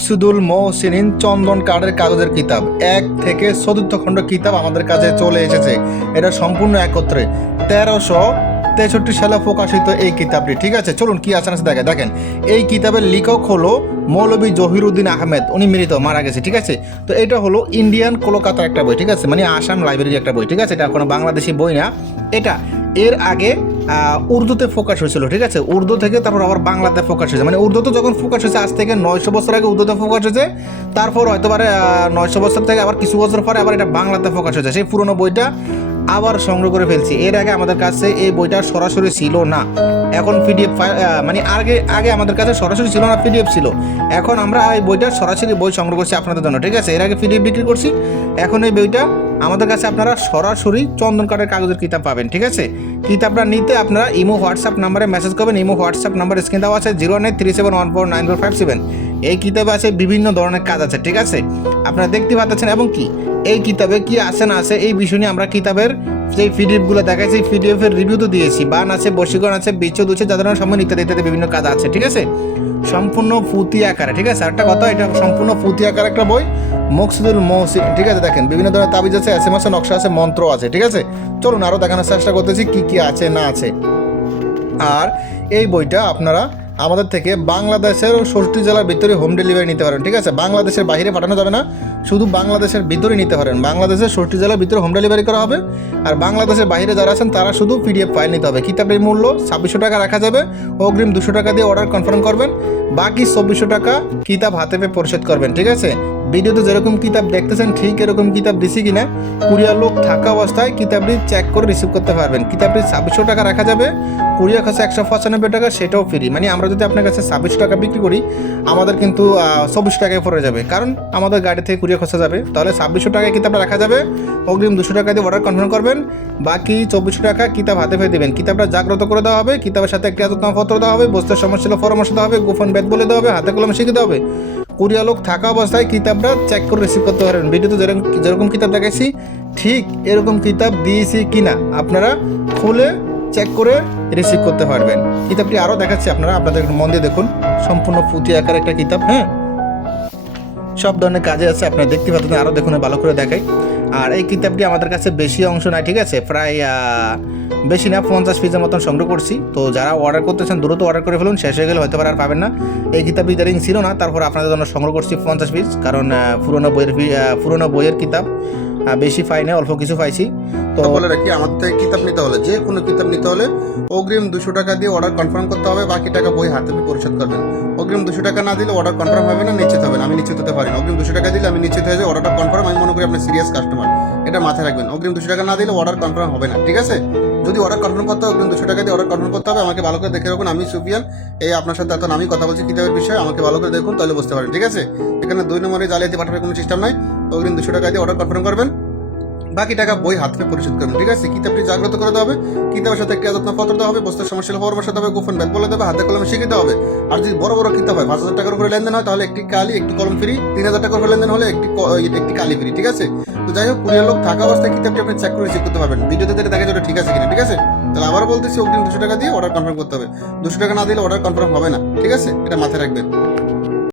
মকসুদুল মহসিনিন চন্দন কাঠের কাগজের কিতাব 1 থেকে 4 খণ্ড কিতাব আমাদের কাছে চলে এসেছে। এটা সম্পূর্ণ একত্রে 1363 সালে প্রকাশিত এই কিতাবটি। ঠিক আছে, চলুন কি আছে না দেখেন। এই কিতাবের লেখক হলো মৌলভী জহিরুদ্দিন আহমেদ, উনি মৃত, মারা গেছে। ঠিক আছে, তো এটা হলো ইন্ডিয়ান কলকাতার একটা বই। ঠিক আছে, মানে আসাম লাইব্রেরির একটা বই। ঠিক আছে, এটা কোনো বাংলাদেশি বই না। এটা এর আগে উর্দুতে ফোকাস হয়েছিল। ঠিক আছে, উর্দু থেকে তারপর আবার বাংলাতে ফোকাস হয়েছে। মানে উর্দুতে যখন ফোকাস হয়েছে আজ থেকে 900 বছর আগে উর্দুতে ফোকাস হয়েছে, তারপর হয়তো পারে 900 বছর থেকে আবার কিছু বছর পরে আবার এটা বাংলাতে ফোকাস হয়েছে। সেই পুরোনো বইটা আবার সংগ্রহ করে ফেলছি। এর আগে আমাদের কাছে এই বইটা সরাসরি ছিল না, এখন পিডিএফ মানে আগে আমাদের কাছে সরাসরি ছিল না, পিডিএফ ছিল। এখন আমরা এই বইটা সরাসরি বই সংগ্রহ করছি আপনাদের জন্য। ঠিক আছে, এর আগে পিডিএফ বিক্রি করছি, এখন এই বইটা আমাদের কাছে আপনারা সরাসরি চন্দন কাঠের কাগজের কিতাব পাবেন। ঠিক আছে, কিতাবটা নিতে আপনারা ইমো হোয়াটসঅ্যাপ নাম্বারে মেসেজ করবেন। ইমো হোয়াটসঅ্যাপ নাম্বার স্ক্রিন দেওয়া আছে 09371494457। এই কিতাবে আছে বিভিন্ন ধরনের কাজ আছে। ঠিক আছে, আপনারা দেখতে পাচ্ছেন। এবং কি এই কিতাবে কি আছে না আছে এই বিষয় নিয়ে আমরা কিতাবের যে পিডিএফগুলো দেখাইছি, পিডিএফের রিভিউ তো দিয়েছি। বান আছে, বশীকরণ আছে, বিচ্ছেদ আছে, যাদের সম্মান ইত্যাদি ইত্যাদি বিভিন্ন কাজ আছে। ঠিক আছে, সম্পূর্ণ পুঁথি আকারে। ঠিক আছে, একটা কথা, এটা সম্পূর্ণ পুঁথি আকারে একটা বই, মকসুদুল মহসিন। ঠিক আছে, দেখেন বিভিন্ন ধরনের তাবিজ আছে, এসএম আছে, নকশা আছে, মন্ত্র আছে। ঠিক আছে, চলুন আরও দেখানোর চেষ্টা করতেছি কি কি আছে না আছে। আর এই বইটা আপনারা আমাদের থেকে বাংলাদেশের 60 জেলার ভিতরে হোম ডেলিভারি নিতে পারেন। ঠিক আছে, বাংলাদেশের বাইরে পাঠানো যাবে না, শুধু বাংলাদেশের ভিতরে নিতে পারেন। বাংলাদেশের 60 জেলার ভিতরে হোম ডেলিভারি করা হবে। আর বাংলাদেশের বাইরে যারা আছেন তারা শুধু পিডিএফ ফাইল নিতে হবে। কিতাবের মূল্য 2600 টাকা রাখা যাবে। অগ্রিম 200 টাকা দিয়ে অর্ডার কনফার্ম করবেন, বাকি 2400 টাকা কিতাব হাতে পেয়ে পরিশোধ করবেন। ঠিক আছে, ভিডিওতে যেরকম কিতাব দেখতেছেন ঠিক এরকম কিতাব দিছি কিনা কুরিয়ার লোক থাকা অবস্থায় কিতাবটি চেক করে রিসিভ করতে পারবেন। কিতাবটি 2600 টাকা রাখা যাবে, কুরিয়ার কাছে 195 টাকা, সেটাও ফ্রি। মানে আমরা যদি আপনার কাছে 2600 টাকা বিক্রি করি, আমাদের কিন্তু 24 টাকায় পড়ে যাবে, কারণ আমাদের গাড়ি থেকে কুরিয়ার খরচা যাবে। তাহলে 2600 টাকায় কিতাবটা রাখা যাবে। অগ্রিম 200 টাকা দিয়ে অর্ডার কনফার্ম করবেন, বাকি 2400 টাকা কিতাব হাতে পেয়ে দেবেন। কিতাবটা জাগ্রত করে দেওয়া হবে, কিতাবের সাথে একটি আদতনামপত্র দেওয়া হবে, বসতে সমস্যা ছিল পরামর্শ দেওয়া হবে, গোপন বেদ বলে দেওয়া হবে, হাতে কলমে শিখে দেওয়া হবে। কুরিয়ার লোক থাকা অবস্থায় কিতাবটা চেক করে রিসিভ করতে পারবেন। ভিডিওতে যেরকম কিতাব দেখাইছি ঠিক এরকম কিতাব দিয়েছি কিনা আপনারা খুলে চেক করে রিসিভ করতে পারবেন। কিতাবটি আরও দেখাচ্ছি, আপনাদের মন দিয়ে দেখুন। সম্পূর্ণ পুঁথি আকার একটা কিতাব। হ্যাঁ, সব ধরনের কাজে আছে, আপনারা দেখতে পাচ্ছেন। আরও দেখুন, ভালো করে দেখাই। আর এই কিতাবটি আমাদের কাছে বেশি অংশ নাই। ঠিক আছে, প্রায় বেশি না, 50 পিসের মতন সংগ্রহ করছি। তো যারা অর্ডার করতেছেন দ্রুত অর্ডার করে ফেলুন, শেষ হয়ে গেলে হয়তো আর পাবেন না। এই কিতাবটি ইদারিং ছিল না, তারপর আপনাদের জন্য সংগ্রহ করছি 50 পিস, কারণ পুরোনো বইয়ের কিতাব বেশি পাই না, অল্প কিছু পাইছি। তো বলে রাখি, আমার থেকে কিতাব নিতে হলে, যে কোনো কিতাব নিতে হলে অগ্রিম 200 টাকা দিয়ে অর্ডার কনফার্ম করতে হবে, বাকি টাকা বই হাতে পেয়ে পরিশোধ করবেন। অগ্রিম 200 টাকা না দিলে অর্ডার কনফার্ম হবে না, নিশ্চিত হবে না। আমি নিশ্চিত হতে পারি না। অগ্রিম 200 টাকা দিলে আমি নিশ্চিত হয়ে যাই অর্ডারটা কনফার্ম। আমি মনে করি আপনি সিরিয়াস কাস্টমার, এটা মাথায় রাখবেন। অগ্রিম 200 টাকা না দিলে অর্ডার কনফার্ম হবে না। ঠিক আছে, যদি অর্ডার কনফার্ম করতে হবে, অগ্রিম 200 টাকা দিয়ে অর্ডার কনফার্ম করতে হবে। আমাকে ভালো করে দেখে রাখুন, আমি সুফিয়ান, এই আপনার সাথে এখন আমি কথা বলছি কিতাবের বিষয়ে। আমাকে ভালো করে দেখুন, তাহলে বুঝতে পারেন। ঠিক আছে, এখানে 2 নম্বরে জালিয়াতি পাঠানোর কোনো সিস্টেম নাই। অগ্রিম 200 টাকা দিয়ে অর্ডার কনফার্ম করবেন, বাকি টাকা বই হাত পেয়ে পরিশোধ করবেন। ঠিক আছে, কিতাবটি জাগ্রত করে দেওয়া হবে, কিতাবের সাথে একটি আদতনামপত্র দেওয়া হবে, বস্তার সমস্যা পরামর্শ দেওয়া হবে, গোপন বেদ বলে দেবে, হাতে কলমে শিখে দেওয়া হবে। আর যদি বড় বড় কিতাব হয় 5000 টাকার উপরে লেনদেন হয়, তাহলে একটি কালি একটি কলম ফ্রি। 3000 টাকার উপরে লেনদেন হলে একটি কালি ফ্রি। ঠিক আছে, তো যাই হোক, কুরিয়ার লোক থাকা অবস্থায় কিতাবটি আপনি চেক করে রিসিভ করতে পারবেন। ভিডিওতে দেখে দেখা যাবে ঠিক আছে কিনা। ঠিক আছে, তাহলে আবার বলতেছি, অগ্রিম 200 টাকা দিয়ে অর্ডার কনফার্ম করতে হবে। 200 টাকা না দিলে অর্ডার কনফার্ম হবে না। ঠিক আছে, এটা মাথায় রাখবেন।